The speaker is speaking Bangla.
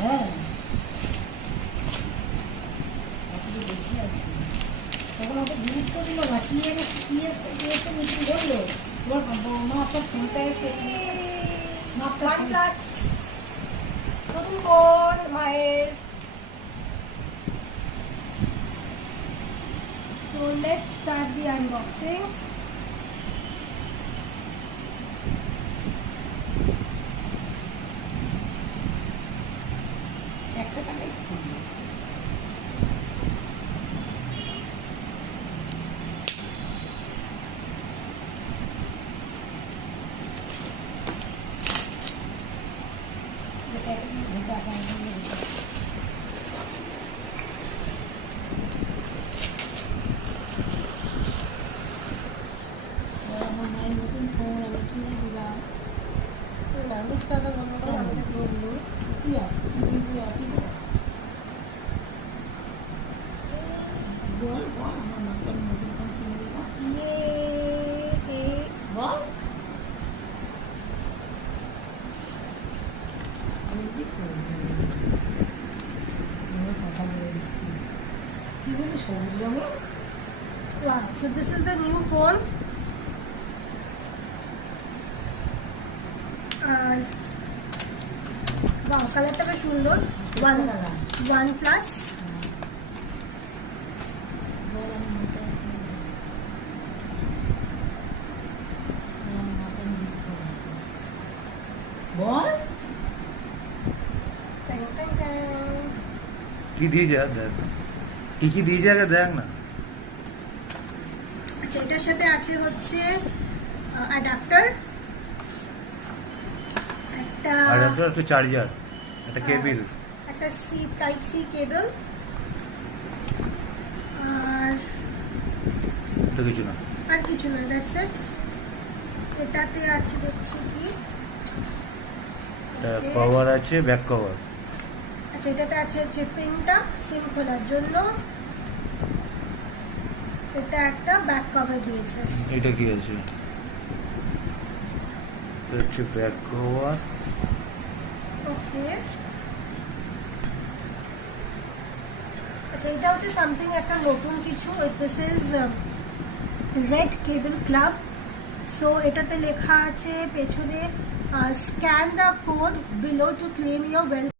হ্যাঁ তখন অত গুরুত্ব দিল না, কি এনেছে কি এসছে কি এসছে মিটিং বললো, তোমার বৌমা আপনার ফোনটা এসে ক্লাস নতুন কোন মায়ের। So let's start the unboxing. একটা টাকাই খুললো। এটাকে নিয়ে ঘুরতে আসা আমার মায়ের নতুন ফোন আমি কিনে দিলাম। অনেক টাকা বন্ধ করে আমি এটা কিনে দিল। কি আছে কিন্তু একই তো বল বল আমার মাকে আমি নতুন ফোন কিনে দিলাম বল বলবি তো আমার কথা বলে দিচ্ছি কি বলি সবুজ রঙের Wow, so this is the new phone. R wow, কালারটা বেশ সুন্দর। OnePlus। বল আমি মাকে বল ট্যাং ট্যাং ট্যাং। কি দিয়েছে আর দেখ কি দিয়েছে আগে দেখ না। আচ্ছা, এটার সাথে আছে হচ্ছে অ্যাডাপ্টার, একটা আর একটা চার্জার, একটা কেবিল, একটা টাইপ সি কেবল, আর তো কিছু না। আর কিছু না, দ্যাটস ইট। এটাতে আছে দেখছি কি একটা কভার আছে, ব্যাক কভার। আচ্ছা, এটাতে আছে হচ্ছে পিনটা সিম খোলার জন্য, এটা একটা ব্যাক কভার দিয়েছে। এটা কি আছে? তো হচ্ছে ব্যাক কভার। ওকে, আচ্ছা এটা হচ্ছে সামথিং একটা নতুন কিছু। This is red cable club. So এটাতে লেখা আছে পেছনে scan the code below to claim your welcome.